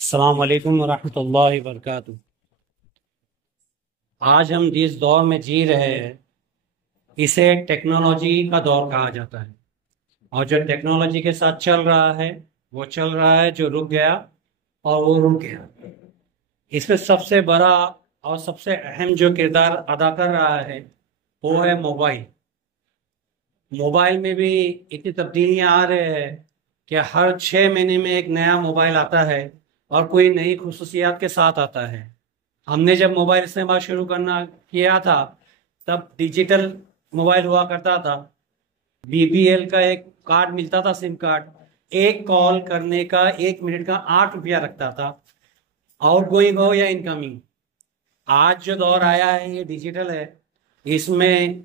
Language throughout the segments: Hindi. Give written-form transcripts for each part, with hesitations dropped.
अस्सलाम वालेकुम वरहमतुल्लाहि वबरकातुहू। आज हम जिस दौर में जी रहे हैं इसे टेक्नोलॉजी का दौर कहा जाता है। और जो टेक्नोलॉजी के साथ चल रहा है वो चल रहा है, जो रुक गया और वो रुक गया। इसमें सबसे बड़ा और सबसे अहम जो किरदार अदा कर रहा है वो है मोबाइल। मोबाइल में भी इतनी तब्दीलियां आ रहे हैं कि हर 6 महीने में एक नया मोबाइल आता है और कोई नई खुसूसियात के साथ आता है। हमने जब मोबाइल इस्तेमाल शुरू करना किया था तब डिजिटल मोबाइल हुआ करता था। बीबीएल का एक कार्ड मिलता था, सिम कार्ड। एक कॉल करने का 1 मिनट का 8 रुपया रखता था, आउट गोइंग हो या इनकमिंग। आज जो दौर आया है ये डिजिटल है। इसमें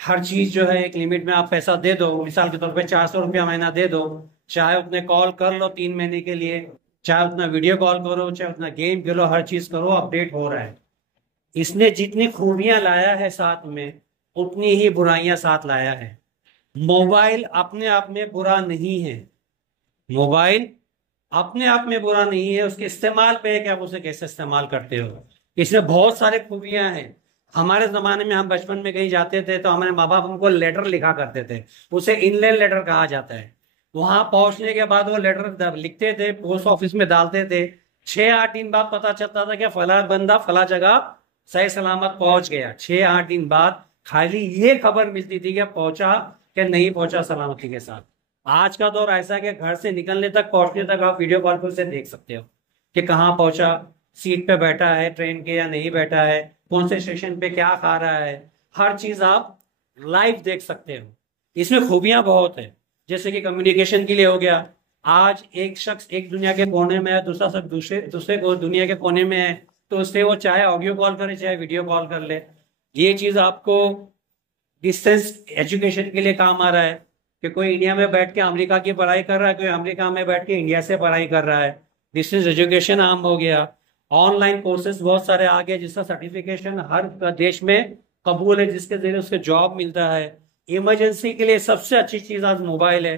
हर चीज जो है एक लिमिट में आप पैसा दे दो, मिसाल के तौर पे 400 रुपया महीना दे दो, चाहे उतने कॉल कर लो 3 महीने के लिए, चाहे उतना वीडियो कॉल करो, चाहे उतना गेम खेलो, हर चीज करो, अपडेट हो रहा है। इसने जितनी खूबियां लाया है साथ में उतनी ही बुराइयां साथ लाया है। मोबाइल अपने आप में बुरा नहीं है। मोबाइल अपने आप में बुरा नहीं है, उसके इस्तेमाल पे है कि आप उसे कैसे इस्तेमाल करते हो। इसमें बहुत सारे खूबियां हैं। हमारे जमाने में हम बचपन में कहीं जाते थे तो हमारे माँ बाप हमको लेटर लिखा करते थे, उसे इनलैंड लेटर कहा जाता है। वहां पहुंचने के बाद वो लेटर लिखते थे, पोस्ट ऑफिस में डालते थे। 6-8 दिन बाद पता चलता था कि फला बंदा फला जगह सही सलामत पहुंच गया। 6-8 दिन बाद खाली ये खबर मिलती थी कि पहुंचा कि नहीं पहुंचा सलामती के साथ। आज का दौर ऐसा है कि घर से निकलने तक, पहुंचने तक आप वीडियो कॉल पर से देख सकते हो कि कहाँ पहुंचा, सीट पे बैठा है ट्रेन के या नहीं बैठा है, कौन से स्टेशन पे क्या खा रहा है। हर चीज आप लाइव देख सकते हो। इसमें खूबियां बहुत है। जैसे कि कम्युनिकेशन के लिए हो गया। आज एक शख्स एक दुनिया के कोने में है, दूसरा शख्स दूसरे दूसरे को दुनिया के कोने में है, तो उससे वो चाहे ऑडियो कॉल करे चाहे वीडियो कॉल कर ले। ये चीज आपको डिस्टेंस एजुकेशन के लिए काम आ रहा है कि कोई इंडिया में बैठ के अमेरिका की पढ़ाई कर रहा है, कोई अमेरिका में बैठ के इंडिया से पढ़ाई कर रहा है। डिस्टेंस एजुकेशन आम हो गया। ऑनलाइन कोर्सेज बहुत सारे आ गए जिसका सर्टिफिकेशन हर देश में कबूल है, जिसके जरिए उसके जॉब मिलता है। इमरजेंसी के लिए सबसे अच्छी चीज आज मोबाइल है।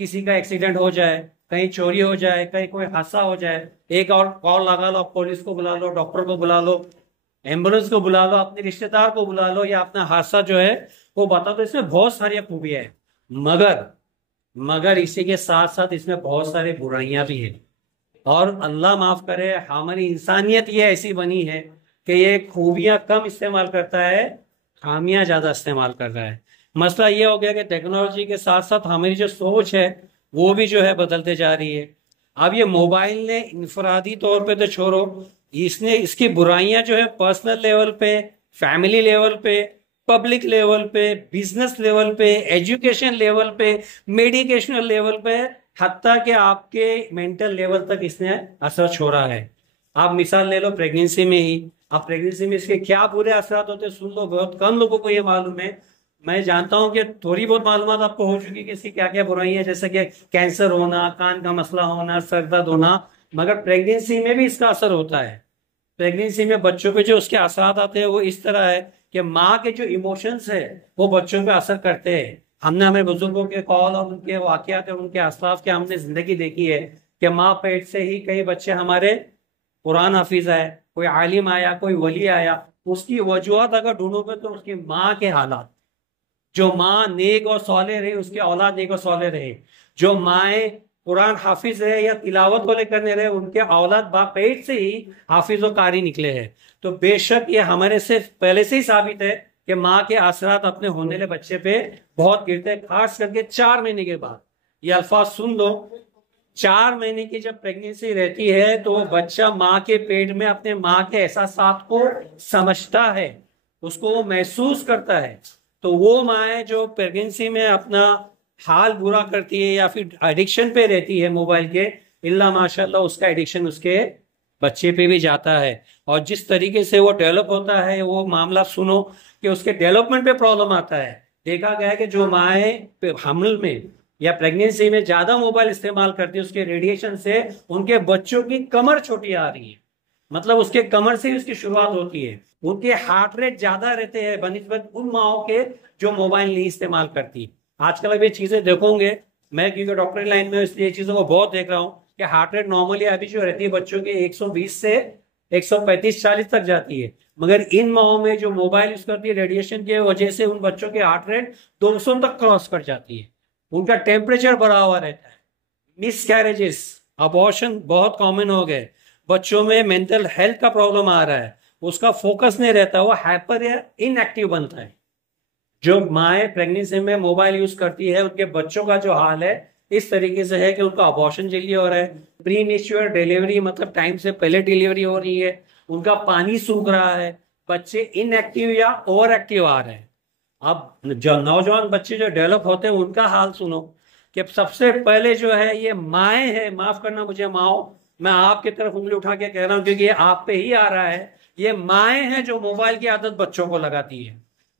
किसी का एक्सीडेंट हो जाए, कहीं चोरी हो जाए, कहीं कोई हादसा हो जाए, एक और कॉल लगा लो, पुलिस को बुला लो, डॉक्टर को बुला लो, एम्बुलेंस को बुला लो, अपने रिश्तेदार को बुला लो, या अपना हादसा जो है वो बता दो। इसमें बहुत सारी खूबियां हैं। मगर मगर इसी के साथ साथ इसमें बहुत सारी बुराइयां भी हैं। और अल्लाह माफ करे, हमारी इंसानियत ये ऐसी बनी है कि ये खूबियां कम इस्तेमाल करता है, खामियां ज्यादा इस्तेमाल कर रहा है। मसला ये हो गया कि टेक्नोलॉजी के साथ साथ हमारी जो सोच है वो भी जो है बदलते जा रही है। अब ये मोबाइल ने इंफरादी तौर पे तो छोड़ो, इसने इसकी बुराइयां जो है पर्सनल लेवल पे, फैमिली लेवल पे, पब्लिक लेवल पे, बिजनेस लेवल पे, एजुकेशन लेवल पे, मेडिकेशनल लेवल पे, हत्ता कि आपके मेंटल लेवल तक इसने असर छोड़ा है। आप मिसाल ले लो प्रेगनेंसी में ही। अब प्रेगनेंसी में इसके क्या बुरे असर होते हैं सुन लो, बहुत कम लोगों को ये मालूम है। मैं जानता हूं कि थोड़ी बहुत मालूमात आपको हो चुकी है कि इसकी क्या क्या बुराई है, जैसे कि कैंसर होना, कान का मसला होना, सर दर्द होना। मगर प्रेगनेंसी में भी इसका असर होता है। प्रेगनेंसी में बच्चों पे जो उसके असर आते हैं वो इस तरह है कि माँ के जो इमोशंस है वो बच्चों पे असर करते हैं। हमने हमें बुजुर्गों के कॉल और उनके वाकयात और उनके असलाफ के हमने जिंदगी देखी है कि माँ पेट से ही कई बच्चे हमारे कुरान हाफिज है, कोई आलिम आया, कोई वली आया। उसकी वजूहत अगर ढूंढो पे तो उसकी माँ के हालात। जो माँ नेक और सौले रहे उसके औलाद नेक और सौले रहे। जो माए कुरान हाफिज रहे या तिलावत वाले करने रहे उनके औलाद बाप पेट से ही हाफिज और कारी निकले हैं। तो बेशक ये हमारे से पहले से ही साबित है कि माँ के असरात अपने होने वाले बच्चे पे बहुत गिरते हैं, खास करके 4 महीने के बाद। ये अल्फाज सुन लो। 4 महीने की जब प्रेगनेंसी रहती है तो बच्चा माँ के पेट में अपने माँ के एहसासात को समझता है, उसको वो महसूस करता है। तो वो माँ जो प्रेगनेंसी में अपना हाल बुरा करती है या फिर एडिक्शन पे रहती है मोबाइल के, इल्ला माशाल्लाह उसका एडिक्शन उसके बच्चे पे भी जाता है। और जिस तरीके से वो डेवलप होता है वो मामला सुनो कि उसके डेवलपमेंट पे प्रॉब्लम आता है। देखा गया है कि जो माएँ हमल में या प्रेगनेंसी में ज्यादा मोबाइल इस्तेमाल करती है उसके रेडिएशन से उनके बच्चों की कमर छोटी आ रही है। मतलब उसके कमर से ही उसकी शुरुआत होती है। उनके हार्ट रेट ज्यादा रहते हैं बनिस्बत उन माओ के जो मोबाइल नहीं इस्तेमाल करती। आजकल अब ये चीजें देखोगे, मैं क्योंकि डॉक्टरी लाइन में इसलिए चीजों को बहुत देख रहा हूँ। कि हार्ट रेट नॉर्मली अभी जो रहती है बच्चों की 120 से 135-40 तक जाती है, मगर इन माओ में जो मोबाइल यूज करती है रेडिएशन की वजह से उन बच्चों की हार्ट रेट 200 तक क्रॉस कर जाती है, उनका टेम्परेचर बढ़ा हुआ रहता है। मिस कैरेजेस, अबॉर्शन बहुत कॉमन हो गए, बच्चों में मेंटल हेल्थ का प्रॉब्लम आ रहा है, उसका फोकस नहीं रहता, वो हाइपर या इनएक्टिव बनता है। जो माएँ प्रेगनेंसी में मोबाइल यूज करती है उनके बच्चों का जो हाल है इस तरीके से है कि उनका अबॉर्शन जल्दी हो रहा है, प्री मेच्योर डिलीवरी मतलब टाइम से पहले डिलीवरी हो रही है, उनका पानी सूख रहा है, बच्चे इनएक्टिव या ओवर एक्टिव आ रहे हैं। अब जो नौजवान बच्चे जो डेवलप होते हैं उनका हाल सुनो कि सबसे पहले जो है ये माएँ है, माफ करना मुझे माओ, मैं आपकी तरफ उंगली उठा के कह रहा हूं क्योंकि ये आप पे ही आ रहा है, ये माएँ हैं जो मोबाइल की आदत बच्चों को लगाती है।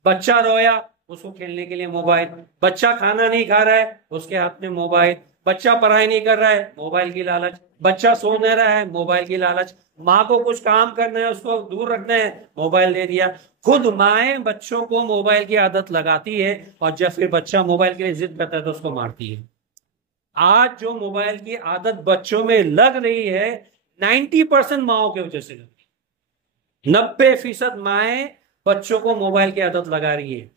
बच्चा रोया उसको खेलने के लिए मोबाइल, बच्चा खाना नहीं खा रहा है उसके हाथ में मोबाइल, बच्चा पढ़ाई नहीं कर रहा है मोबाइल की लालच, बच्चा सो नहीं रहा है मोबाइल की लालच, माँ को कुछ काम करना है उसको दूर रखना है मोबाइल दे दिया। खुद माएँ बच्चों को मोबाइल की आदत लगाती है और जब फिर बच्चा मोबाइल के लिए जिद करता है तो उसको मारती है। आज जो मोबाइल की आदत बच्चों में लग रही है 90% माओ की वजह से, 90% माएँ बच्चों को मोबाइल की आदत लगा रही है।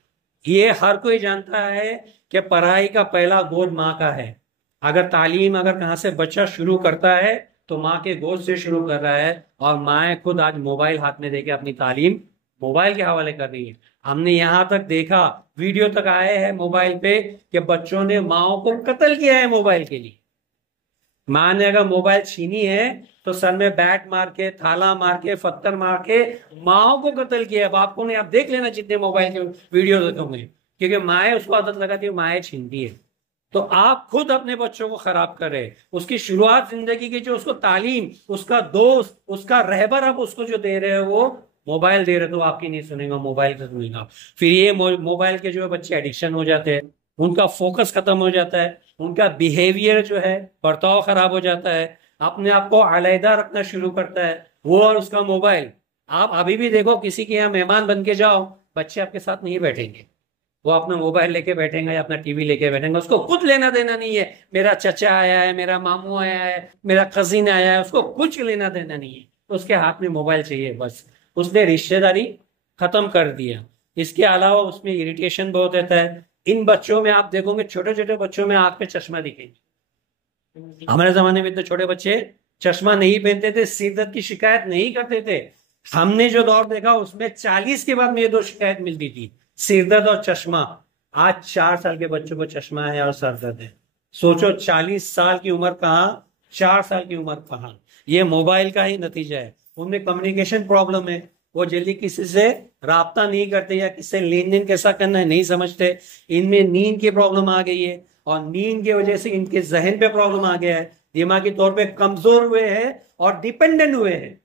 ये हर कोई जानता है कि पढ़ाई का पहला गोद माँ का है। अगर तालीम अगर कहाँ से बच्चा शुरू करता है तो माँ के गोद से शुरू कर रहा है, और माँ खुद आज मोबाइल हाथ में देके अपनी तालीम मोबाइल के हवाले कर रही है। हमने यहाँ तक देखा, वीडियो तक आए हैं मोबाइल पे कि बच्चों ने माओ को कत्ल किया है मोबाइल के लिए। माँ ने अगर मोबाइल छीनी है तो सर में बैट मार के, थाला मार के, पत्थर मार के माओ को कत्ल किया है। बाप को नहीं, आप देख लेना जितने मोबाइल के वीडियो देखोगे, क्योंकि माए उसको आदत लगाती है, माए छीनती है। तो आप खुद अपने बच्चों को खराब कर रहे, उसकी शुरुआत जिंदगी की जो उसको तालीम, उसका दोस्त, उसका रहबर आप उसको जो दे रहे हो वो मोबाइल दे रहे, तो आपकी नहीं सुनेगा, मोबाइल से सुनेगा। फिर ये मोबाइल के जो बच्चे एडिक्शन हो जाते हैं, उनका फोकस खत्म हो जाता है, उनका बिहेवियर जो है बर्ताव खराब हो जाता है, अपने आप को अलहदा रखना शुरू करता है वो और उसका मोबाइल। आप अभी भी देखो किसी के यहाँ मेहमान बन के जाओ, बच्चे आपके साथ नहीं बैठेंगे, वो अपना मोबाइल लेके बैठेंगे या अपना टीवी लेके बैठेंगे, उसको कुछ लेना देना नहीं है। मेरा चचा आया है, मेरा मामू आया है, मेरा कजिन आया है, उसको कुछ लेना देना नहीं है, उसके हाथ में मोबाइल चाहिए बस। उसने रिश्तेदारी खत्म कर दिया। इसके अलावा उसमें इरिटेशन बहुत रहता है। इन बच्चों में आप देखोगे, छोटे छोटे बच्चों में आंख पे चश्मा दिखेगा। हमारे जमाने में तो छोटे बच्चे चश्मा नहीं पहनते थे, सिर दर्द की शिकायत नहीं करते थे। हमने जो दौर देखा उसमें 40 के बाद में ये दो शिकायत मिलती थी, सिर दर्द और चश्मा। आज 4 साल के बच्चों को चश्मा है और सर दर्द है। सोचो 40 साल की उम्र कहाँ, 4 साल की उम्र कहाँ। ये मोबाइल का ही नतीजा है। उनमें कम्युनिकेशन प्रॉब्लम है, वो जल्दी किसी से राब्ता नहीं करते या किससे लेन देन कैसा करना है नहीं समझते। इनमें नींद की प्रॉब्लम आ गई है, और नींद की वजह से इनके जहन पे प्रॉब्लम आ गया है, दिमागी तौर पे कमजोर हुए हैं और डिपेंडेंट हुए हैं।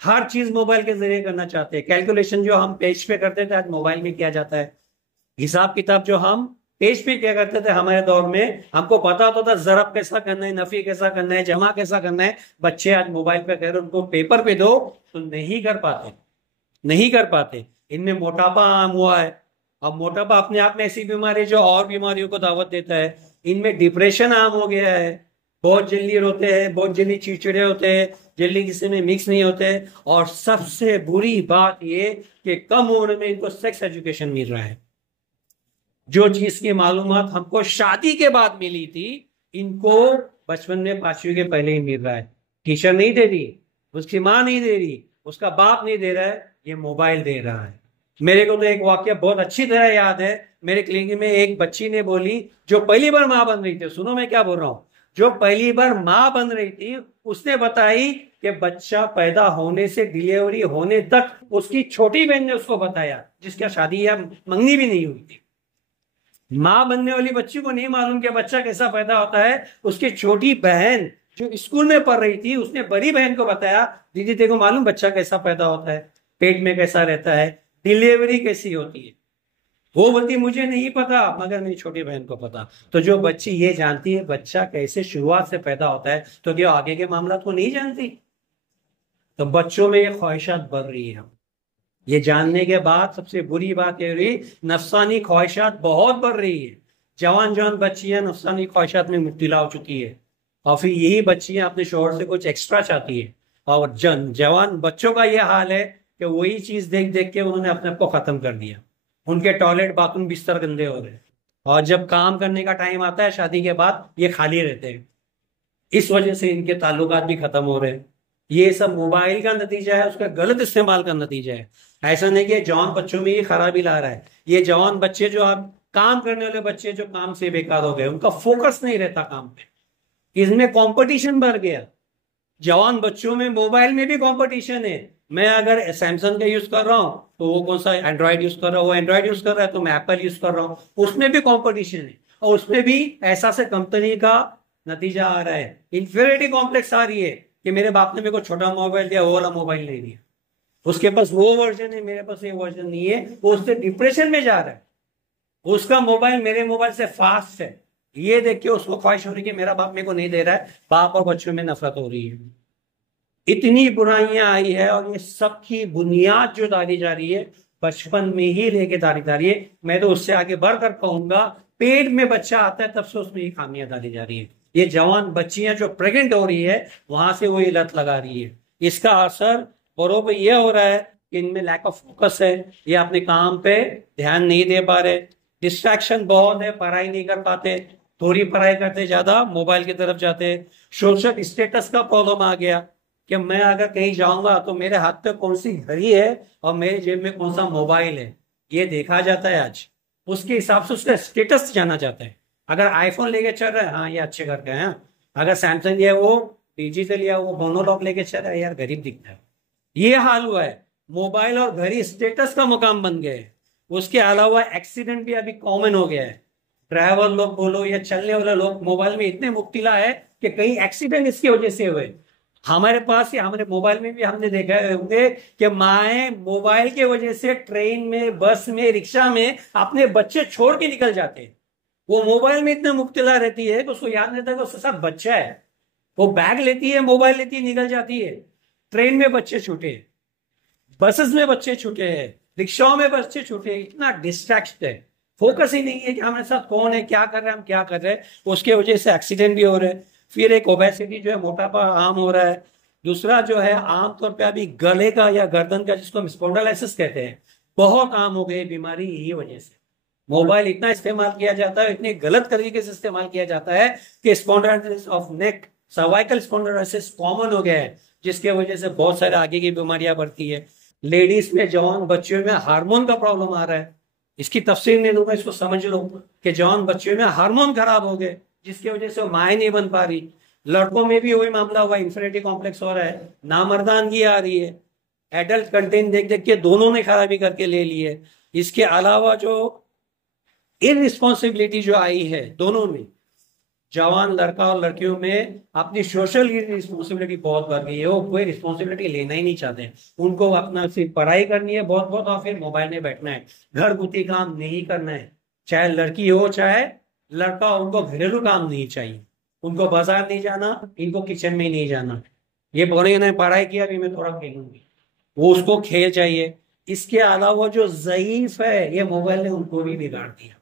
हर चीज मोबाइल के जरिए करना चाहते हैं। कैलकुलेशन जो हम पेज पे करते थे आज मोबाइल में किया जाता है। हिसाब किताब जो हम पेज पे क्या करते थे हमारे दौर में, हमको पता होता था जरब कैसा करना है, नफी कैसा करना है, जमा कैसा करना है। बच्चे आज मोबाइल पे कह रहे उनको पेपर पे दो तो नहीं कर पाते, नहीं कर पाते। इनमें मोटापा आम हुआ है। अब मोटापा अपने आप में ऐसी बीमारी जो और बीमारियों को दावत देता है। इनमें डिप्रेशन आम हो गया है, बहुत जल्दी रोते हैं, बहुत जल्दी चिड़चिड़े होते हैं, जल्दी किसी में मिक्स नहीं होते। और सबसे बुरी बात ये कि कम उम्र में इनको सेक्स एजुकेशन मिल रहा है। जो चीज की मालूमात हमको शादी के बाद मिली थी, इनको बचपन में 5वीं के पहले ही मिल रहा है। टीचर नहीं दे रही, उसकी माँ नहीं दे रही, उसका बाप नहीं दे रहा है, ये मोबाइल दे रहा है। मेरे को तो एक वाक्य बहुत अच्छी तरह याद है। मेरे क्लिनिक में एक बच्ची ने बोली जो पहली बार माँ बन रही थी, सुनो मैं क्या बोल रहा हूँ, जो पहली बार माँ बन रही थी उसने बताई कि बच्चा पैदा होने से डिलीवरी होने तक उसकी छोटी बहन ने उसको बताया, जिसका शादी या मंगनी भी नहीं हुई थी। माँ बनने वाली बच्ची को नहीं मालूम कि बच्चा कैसा पैदा होता है। उसकी छोटी बहन जो स्कूल में पढ़ रही थी उसने बड़ी बहन को बताया, दीदी देखो मालूम बच्चा कैसा पैदा होता है, पेट में कैसा रहता है, डिलीवरी कैसी होती है। वो बोलती मुझे नहीं पता, मगर मेरी छोटी बहन को पता। तो जो बच्ची ये जानती है बच्चा कैसे शुरुआत से पैदा होता है, तो क्या आगे के मामला को नहीं जानती। तो बच्चों में ये ख्वाहिशात बढ़ रही है। ये जानने के बाद सबसे बुरी बात ये रही, नफसानी ख्वाहिशात बहुत बढ़ रही है। जवान जवान बच्चियां नफसानी ख्वाहिशात में मुब्तला हो चुकी है। और फिर यही बच्चियां अपने शोहर से कुछ एक्स्ट्रा चाहती है, और जवान बच्चों का ये हाल है कि वही चीज देख देख के उन्होंने अपने आप को खत्म कर दिया। उनके टॉयलेट बाथरूम बिस्तर गंदे हो रहे हैं, और जब काम करने का टाइम आता है शादी के बाद ये खाली रहते हैं। इस वजह से इनके ताल्लुकात भी खत्म हो रहे हैं। ये सब मोबाइल का नतीजा है, उसका गलत इस्तेमाल का नतीजा है। ऐसा नहीं कि जवान बच्चों में ये खराबी ला रहा है, ये जवान बच्चे जो आप काम करने वाले बच्चे जो काम से बेकार हो गए, उनका फोकस नहीं रहता काम पे, इसमें कंपटीशन बढ़ गया। जवान बच्चों में मोबाइल में भी कंपटीशन है। मैं अगर सैमसंग का यूज कर रहा हूं तो वो कौन सा एंड्रॉइड यूज कर रहा है, वो एंड्रॉइड यूज कर रहा है तो मैं एप्पल यूज कर रहा हूं, उसमें भी कंपटीशन है। और उसमें भी ऐसा से कंपनी का नतीजा आ रहा है, इंफीरियरिटी कॉम्प्लेक्स आ रही है कि मेरे बाप ने मेरे को छोटा मोबाइल दिया, वो वाला मोबाइल नहीं दिया, उसके पास वो वर्जन है, मेरे पास ये वर्जन नहीं है, वो उससे डिप्रेशन में जा रहा है। उसका मोबाइल मेरे मोबाइल से फास्ट है, ये देख के उसको ख्वाहिश हो रही है कि मेरा बाप मेरे को नहीं दे रहा है। बाप और बच्चों में नफरत हो रही है। इतनी बुराइयां आई है, और ये सब की बुनियाद जो डाली जा रही है बचपन में ही रह के डाली जा रही है। मैं तो उससे आगे बढ़कर कहूंगा, पेट में बच्चा आता है तब से उसमें ये खामियां डाली जा रही है। ये जवान बच्चियां जो प्रेग्नेंट हो रही है वहां से वो ये लत लगा रही है। इसका असर बरोबर ये हो रहा है कि इनमें लैक ऑफ फोकस है, ये अपने काम पे ध्यान नहीं दे पा रहे, डिस्ट्रैक्शन बहुत है, पढ़ाई नहीं कर पाते, थोड़ी पढ़ाई करते ज्यादा मोबाइल की तरफ जाते। सोशल स्टेटस का प्रॉब्लम आ गया कि मैं अगर कहीं जाऊंगा तो मेरे हाथ पे कौन सी घड़ी है और मेरे जेब में कौन सा मोबाइल है, ये देखा जाता है आज। उसके हिसाब से उसका स्टेटस जाना जाता है। अगर आईफोन लेके चल रहा है, हाँ ये अच्छे करके हैं। अगर सैमसंग है वो डिजिटल या वो मोनोलॉक लेके चल रहा है, यार गरीब दिखता है। ये हाल हुआ है। मोबाइल और घड़ी स्टेटस का मुकाम बन गए। उसके अलावा एक्सीडेंट भी अभी कॉमन हो गया है। ड्राइवर लोग बोलो या चलने वाले लोग मोबाइल में इतने मुब्तला है कि कई एक्सीडेंट इसकी वजह से हुए। हमारे पास या हमारे मोबाइल में भी हमने देखा होंगे कि माए मोबाइल के वजह से ट्रेन में, बस में, रिक्शा में अपने बच्चे छोड़ के निकल जाते हैं। वो मोबाइल में इतना मुब्तला रहती है कि उसको याद नहीं रहता कि उसके साथ बच्चा है। वो बैग लेती है, मोबाइल लेती है, निकल जाती है। ट्रेन में बच्चे छूटे, बसेस में बच्चे छूटे हैं, रिक्शाओं में बच्चे छूटे हैं। इतना डिस्ट्रैक्शन है, फोकस ही नहीं है कि हमारे साथ कौन है, क्या कर रहे हैं, हम क्या कर रहे हैं। उसके वजह से एक्सीडेंट भी हो रहे हैं। फिर एक ओबेसिटी जो है, मोटापा आम हो रहा है। दूसरा जो है आमतौर पे अभी गले का या गर्दन का, जिसको हम स्पॉन्डिलोसिस कहते हैं, बहुत आम हो गई बीमारी यही वजह से। मोबाइल इतना इस्तेमाल किया जाता है, इतने गलत तरीके से इस्तेमाल किया जाता है कि spondylosis of neck, cervical spondylosis common हो गया है, जिसके वजह से बहुत सारे आगे की बीमारियां बढ़ती है। लेडीज में, जवान बच्चियों में हार्मोन का प्रॉब्लम आ रहा है। इसकी तफसीर नहीं दूंगा, इसको समझ लो कि जवान बच्चियों में हार्मोन खराब हो गए, जिसकी वजह से माए नहीं बन पा रही। लड़कों में भी वही मामला हुआ, इंफिनिटी कॉम्प्लेक्स हो रहा है, नामर्दानगी आ रही है। एडल्ट कंटेंट देख देख के दोनों ने खराबी करके ले ली है। इसके अलावा जो इररिस्पॉन्सिबिलिटी जो आई है दोनों में, जवान लड़का और लड़कियों में अपनी सोशल रिस्पॉन्सिबिलिटी बहुत बढ़ गई है। वो कोई रिस्पॉन्सिबिलिटी लेना ही नहीं चाहते। उनको अपना सिर्फ पढ़ाई करनी है बहुत बहुत, और फिर मोबाइल में बैठना है, घर गुती काम नहीं करना है। चाहे लड़की हो चाहे लड़का, उनको घरेलू काम नहीं चाहिए। उनको बाजार नहीं जाना, इनको किचन में नहीं जाना। ये बोले ने पढ़ाई किया, अभी मैं थोड़ा खेलूंगी, वो उसको खेल चाहिए। इसके अलावा जो ज़ईफ है, ये मोबाइल ने उनको भी बिगाड़ दिया।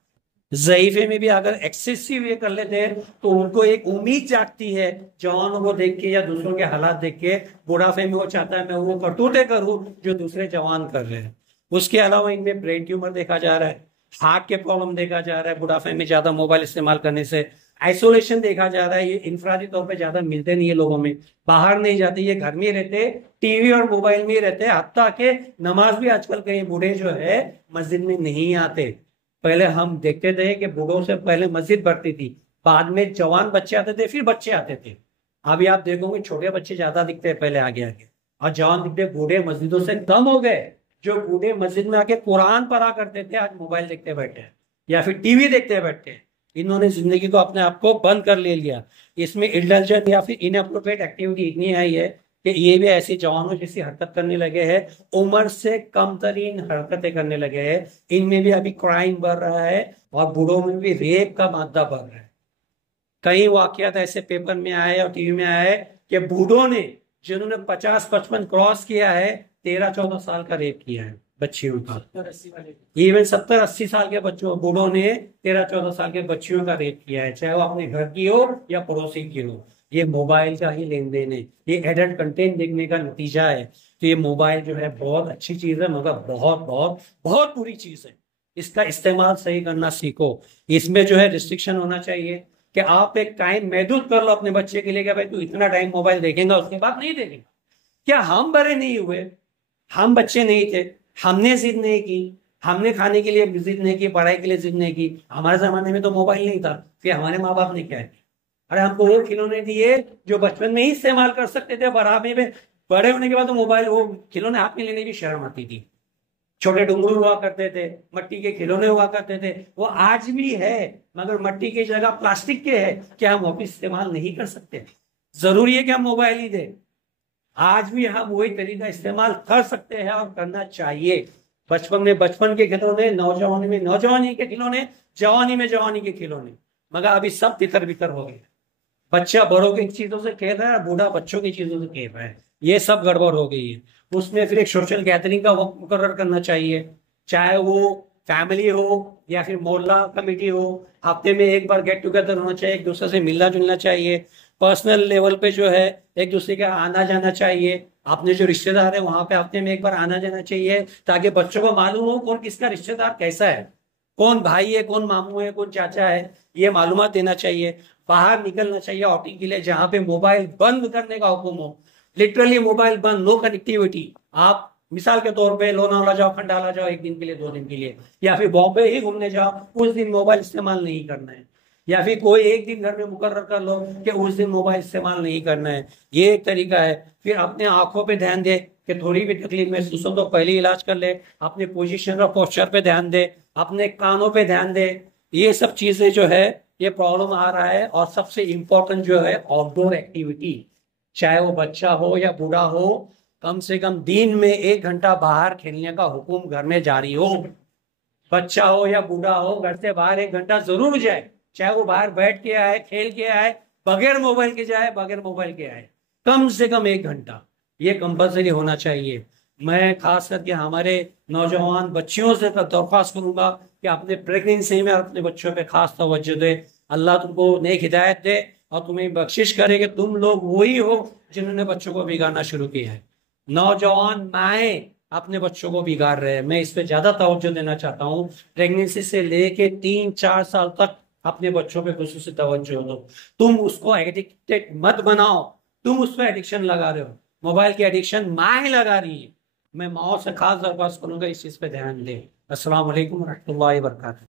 ज़ईफे में भी अगर एक्सेसिव ये कर लेते हैं तो उनको एक उम्मीद जागती है जवानों को देख के या दूसरों के हालात देख के। बुढ़ापे में वो चाहता है मैं वो करतूते करूं जो दूसरे जवान कर रहे हैं। उसके अलावा इनमें ब्रेन ट्यूमर देखा जा रहा है, हार्ट के प्रॉब्लम देखा जा रहा है बुढ़ापे में ज्यादा मोबाइल इस्तेमाल करने से। आइसोलेशन देखा जा रहा है, ये इंफरादी तौर पे ज्यादा मिलते नहीं है लोगों में, बाहर नहीं जाते, ये घर में रहते, टीवी और मोबाइल में ही रहते। हत्ता के नमाज भी आजकल कई बूढ़े जो है मस्जिद में नहीं आते। पहले हम देखते थे कि बूढ़ों से पहले मस्जिद बढ़ती थी, बाद में जवान बच्चे आते थे, फिर बच्चे आते थे। अभी आप देखोगे छोटे बच्चे ज्यादा दिखते हैं पहले आगे आगे, और जवान दिखते। बूढ़े मस्जिदों से कम हो गए। जो बूढ़े मस्जिद में आके कुरान पढ़ा करते थे, आज मोबाइल देखते बैठे हैं या फिर टीवी देखते बैठे हैं। इन्होंने जिंदगी को अपने आप को बंद कर ले लिया। इसमें इंडल्जेंट या फिर इनअप्रोप्रिएट एक्टिविटी इतनी आई है कि ये भी ऐसे जवानों जैसी हरकत करने लगे हैं, उम्र से कम तरीन हरकतें करने लगे हैं। इनमें भी अभी क्राइम बढ़ रहा है, और बूढ़ों में भी रेप का मादा बढ़ रहा है। कई वाकयात ऐसे पेपर में आए और टीवी में आए कि बूढ़ों ने, जिन्होंने 50-55 क्रॉस किया है, 13-14 साल का रेप किया है बच्चियों का। इवन 70-80 साल के बच्चों, बूढ़ों ने 13-14 साल के बच्चियों का रेप किया है, चाहे वो अपने घर की हो या पड़ोसी की हो। ये मोबाइल का ही लेन देन है, ये एडल्ट कंटेंट देखने का नतीजा है। तो ये मोबाइल जो है बहुत अच्छी चीज है, मगर बहुत बहुत बहुत बुरी चीज है। इसका इस्तेमाल सही करना सीखो। इसमें जो है रिस्ट्रिक्शन होना चाहिए कि आप एक टाइम महदूद कर लो अपने बच्चे के लिए कि भाई तू इतना टाइम मोबाइल देखेगा, उसके बाद नहीं देखेगा। क्या हम बड़े नहीं हुए? हम बच्चे नहीं थे? हमने जिद नहीं की? हमने खाने के लिए जिद नहीं की, पढ़ाई के लिए जिद नहीं की? हमारे जमाने में तो मोबाइल नहीं था, फिर हमारे माँ बाप ने क्या किया? अरे हमको वो खिलौने दिए जो बचपन में ही इस्तेमाल कर सकते थे, बड़ापे में बड़े होने के बाद तो मोबाइल, वो खिलौने हाथ में लेने की शर्म आती थी। छोटे डुंगरू हुआ करते थे, मट्टी के खिलौने हुआ करते थे, वो आज भी है, मगर मट्टी की जगह प्लास्टिक के है। क्या हम वापिस इस्तेमाल नहीं कर सकते? जरूरी है कि हम मोबाइल ही दें? आज भी हम वही तरीका इस्तेमाल कर सकते हैं और करना चाहिए। बचपन में बचपन के खिलौने, नौजवानी में नौजवानी के खिलौने, जवानी में जवानी के खिलौने, मगर अभी सब तितर बितर हो गए। बच्चा बड़ों की चीजों से खेल रहा है, बूढ़ा बच्चों की चीजों से खेल रहा है। ये सब गड़बड़ हो गई है। उसमें फिर एक सोशल गैदरिंग का वक्त मुकर्रर करना चाहिए, चाहे वो फैमिली हो या फिर मोहल्ला कमेटी हो। हफ्ते में एक बार गेट टुगेदर होना चाहिए, एक दूसरे से मिलना जुलना चाहिए। पर्सनल लेवल पे जो है एक दूसरे का आना जाना चाहिए। अपने जो रिश्तेदार है वहां पे हफ्ते में एक बार आना जाना चाहिए, ताकि बच्चों को मालूम हो कौन किसका रिश्तेदार कैसा है, कौन भाई है, कौन मामू है, कौन चाचा है। ये मालूमात देना चाहिए। बाहर निकलना चाहिए आउटिंग के लिए, जहां पे मोबाइल बंद करने का हुक्म हो। लिटरली मोबाइल बंद, नो कनेक्टिविटी। आप मिसाल के तौर पे लोनावाला जाओ, खंडाला जाओ, एक दिन के लिए, 2 दिन के लिए, या फिर बॉम्बे ही घूमने जाओ, उस दिन मोबाइल इस्तेमाल नहीं करना है। या फिर कोई एक दिन घर में मुकर्रर कर लो कि उस दिन मोबाइल इस्तेमाल नहीं करना है। ये एक तरीका है। फिर अपने आंखों पे ध्यान दे कि थोड़ी भी तकलीफ महसूस हो तो पहले इलाज कर ले। अपने पोजीशन और पोस्चर पे ध्यान दे, अपने कानों पे ध्यान दे। ये सब चीजें जो है ये प्रॉब्लम आ रहा है। और सबसे इंपॉर्टेंट जो है आउटडोर एक्टिविटी, चाहे वो बच्चा हो या बूढ़ा हो, कम से कम दिन में 1 घंटा बाहर खेलने का हुक्म घर में जारी हो। बच्चा हो या बूढ़ा हो, घर से बाहर 1 घंटा जरूर जाए, चाहे वो बाहर बैठ के आए, खेल के आए, बगैर मोबाइल के जाए, बगैर मोबाइल के आए, कम से कम 1 घंटा। ये कंपलसरी होना चाहिए। मैं खास करके हमारे नौजवान बच्चियों से दरख्वास्त करूंगा कि अपने प्रेगनेंसी में अपने बच्चों पे खास तवज्जो दे। अल्लाह तुमको नेक हिदायत दे और तुम्हें बख्शिश करे कि तुम लोग वही हो जिन्होंने बच्चों को बिगाड़ना शुरू किया है। नौजवान माए अपने बच्चों को बिगाड़ रहे हैं। मैं इस पे ज्यादा तवज्जो देना चाहता हूँ। प्रेगनेंसी से लेके 3-4 साल तक अपने बच्चों पे खुसूसी तवज्जो दो। तुम उसको एडिक्टेड मत बनाओ। तुम उस पर एडिक्शन लगा रहे हो, मोबाइल की एडिक्शन माँ लगा रही है। मैं माओ से खास दरख्वास्त करूंगा इस चीज पे ध्यान दें। अस्सलाम वालेकुम रहमतुल्लाहि व बरकातहू।